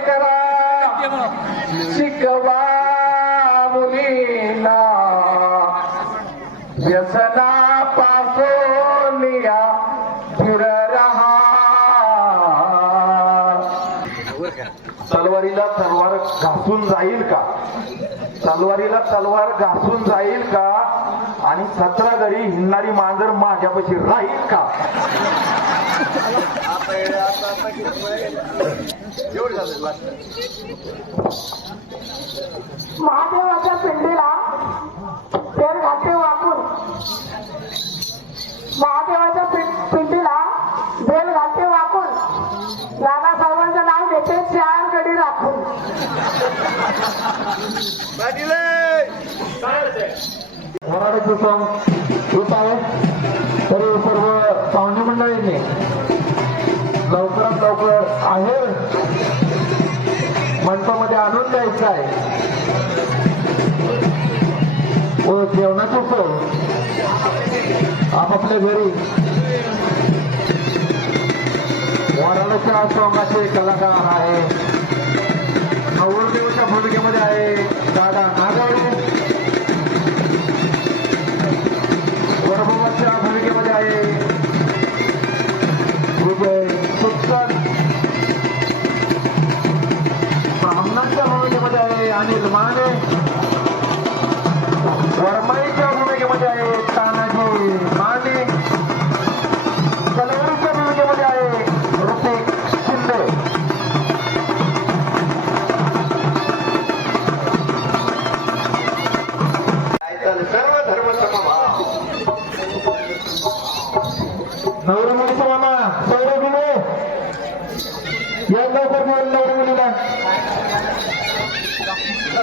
करा. शिकवा मुलींना. व्यसना पासून या राहा. तलवारीला तलवार घासून जाईल का? तलवारीला तलवार घासून जाईल का? आणि सतरा घरी हिंडणारी मांजर माझ्यापाशी राहील का? महादेवाच्या पिंडीला तेल घाटे वाकून महादेवाच्या पिंडीला बेल घाटे वाकून नाना साहेबांचं नाव घेते चार गडी राखून मराठीचं सॉंग होत आहे. मंडपामध्ये आणून द्यायचं आहे. व जेवणाचं सोय आपापल्या घरी. वराडाच्या सॉंगाचे कलाकार आहे. नवरदेवच्या भूमिकेमध्ये आहे दादा नागावडे.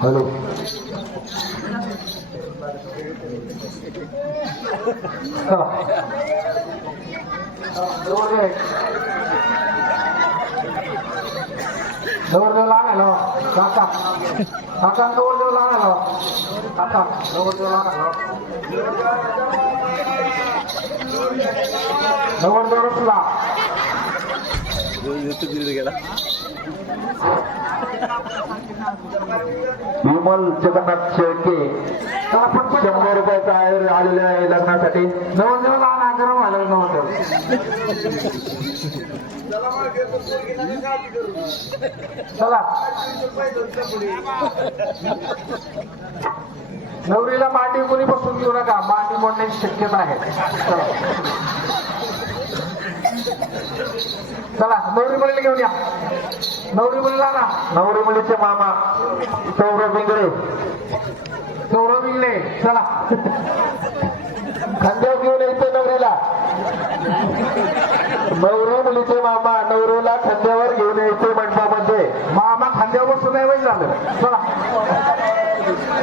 हॅलो. जवळ जवळ जवळ लागायला काका काका जवळ जवळ लागायला काका जवळ जवळ लागायला जवळ जवळच गेला? विमल जगन्नाथ शेळके. शंभर रुपयाचा आयर आलेले आहे लग्नासाठी. जवळ लहान आग्रह झाला नव्हतं चला. नवरीला मांडी कोणी बसून घेऊ नका. मांडी मोडण्याची शक्यता आहे. चला. नवरी मुलीला घेऊन या. नवरी मुलीला ना नवरी मुलीचे मामा सौरभ इंगळे सौरभ इंगळे चला. खांद्यावर घेऊन यायचं नवरीला. नवरी मुलीचे मामा नवरीला खांद्यावर घेऊन यायचे मंडपामध्ये. मामा खांद्यावर बसून नाही झालं. चला.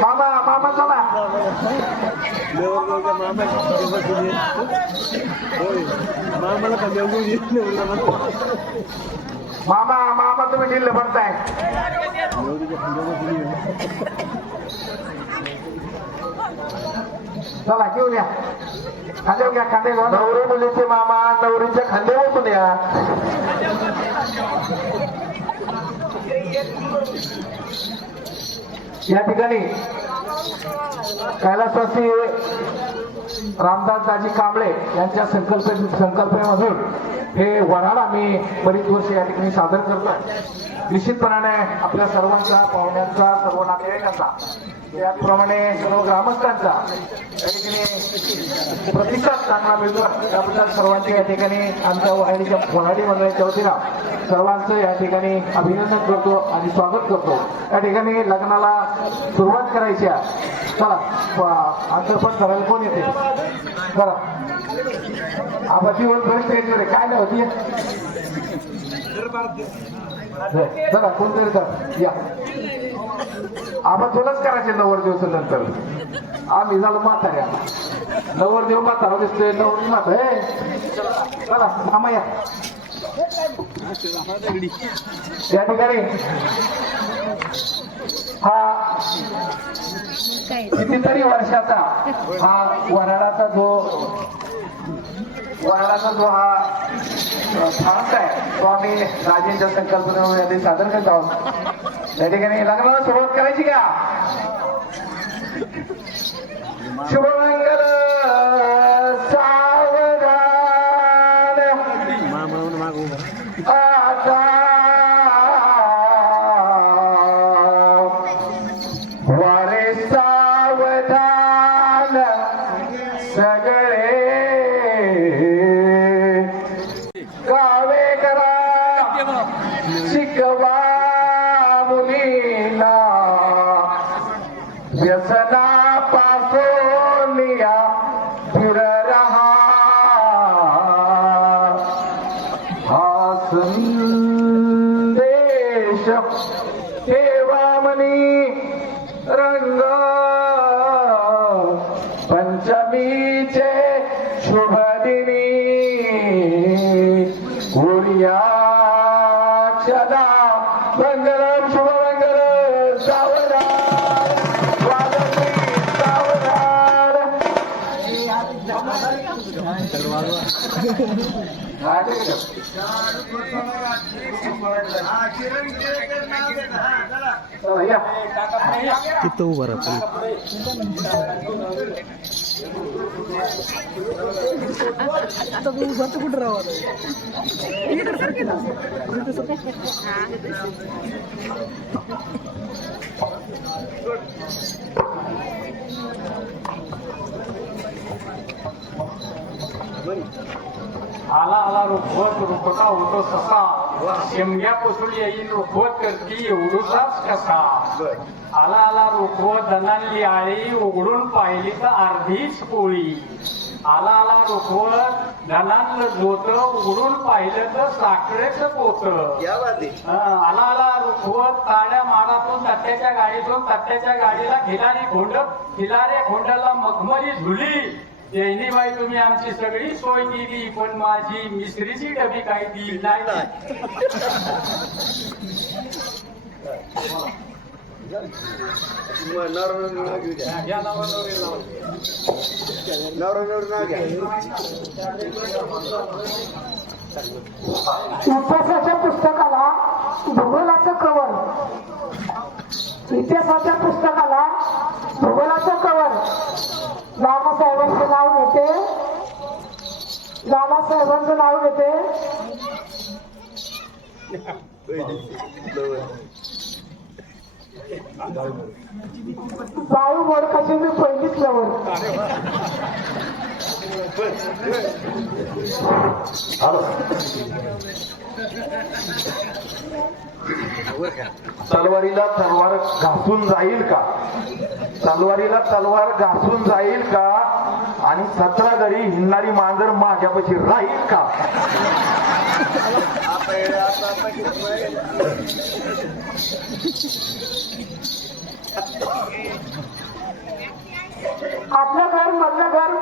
मामा मामा चला. मामाला मामा मामा तुम्ही ढिल्ल भरताय. चला घेऊन या. खांद्यावर घ्या खांद्यावर नवरी मुलीचे मामा नवरीच्या खांद्यावर बसून या. या ठिकाणी. कैलासवासी रामदास कांबळे यांच्या संकल्प संकल्पनेमधून हे वराड आम्ही बरीच वर्ष या ठिकाणी सादर करतोय. निश्चितपणाने आपल्या सर्वांचा पाहुण्यांचा सर्व नातेवाईकांचा त्याचप्रमाणे सर्व ग्रामस्थांचा या ठिकाणी प्रतिसाद चांगला मिळतो. त्याबद्दल सर्वांचे या ठिकाणी आमच्या वाहिनीच्या वराडी मंडळाच्या वतीनं सर्वांचं या ठिकाणी अभिनंदन करतो आणि स्वागत करतो. या ठिकाणी लग्नाला सुरुवात करायची आहे. चला प- करायला कोण येते? चला आबाची ओळख बरीच काय नाही होती हो, चला कोणतरी कर या. आपण तुलाच करायचे नवर दिवसानंतर. आम्ही झालो म्हाताऱ्या. नवर देव म्हातारा दिसतोय नवर म्हाता हे चला थांबा या. त्या ठिकाणी. हा. कितीतरी वर्षाचा हा वराडाचा जो वराडाचा जो हा तो आम्ही राजेंच्या संकल्पनेमध्ये सादर करत. आहोत या ठिकाणी लग्नाला सुरुवात करायची का? शुभमंगल संदेश रंग. पंचमीचे शुभ दिनी उरिया क्षदा मंगलम शुभ मंगल सावधान स्वागती तिथं उभं राहतो आहे. चला, या. राहतो आला आला रुखवत रुखता होतो ससा. शेमग्यापासून येईल रुखवत करती एवढूचाच कसा. आला आला रुखवत दनांली आळी उघडून पाहिली तर अर्धीच पोळी. आला आला रुखवत धनांतलं जोत उघडून पाहिलं तर साखरेचं पोत. आला आला रुखवत ताड्या माडातून तट्ट्याच्या गाडीतून तट्ट्याच्या गाडीला खिलारी खोंड खिलाऱ्या खोंडाला मखमली झुली. जैनीबाई तुम्ही आमची सगळी सोय केली पण माझी मिसरीची डबी काही दिली नाही. इतिहासाच्या पुस्तकाला भूगोलाचं कवर इतिहासाच्या पुस्तकाला भूगोलाचं कवर बाबासाहेबांचं नाव घेते. बाबासाहेबांचं नाव घेते. बाळू मोडकाची मी पहिलीच लवर तलवारीला तलवार घासून जाईल का? तलवारीला तलवार घासून जाईल का? आणि सतरा घरी हिंडणारी मांजर माझ्यापाशी राहील का? आपलं घर मधलं घर.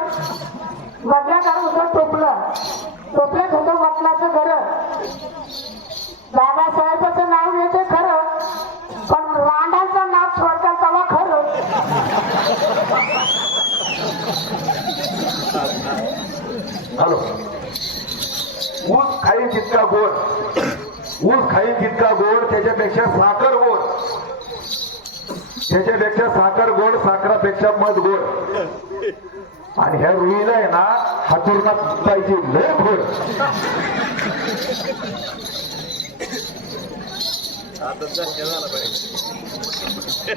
मधल्या घर होतं टोपलं टोपल्यात होतं वटलाचं घर. बाबासाहेबाचं नाव येते खरं पण रांडाचं नाव सोडता तेव्हा खरं? हॅलो. ऊस खाईल जितका गोड. ऊस खाईल जितका गोड त्याच्यापेक्षा साखर गोड. त्याच्यापेक्षा साखर गोड साखरापेक्षा मध गोड. आणि ह्या रुईला आहे ना हातुरणात पाहिजे लय गोड. आता जास्त झाला पाहिजे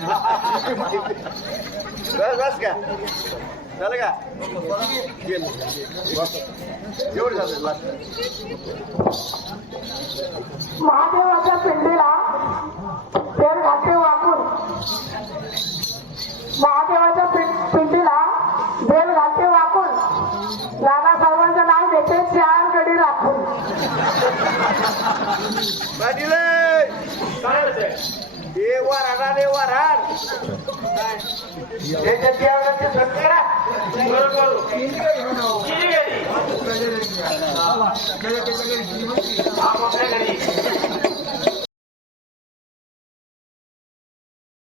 बस बस का झालं का गेलं. एवढं झालं महादेवाच्या पिंडीला तेल घालते वाकून महादेवाच्या पिंडीला बेल घालते वाकून पाटील हे वराडा रे वराड. त्याच्याची आवडते सत्करा किती गेली?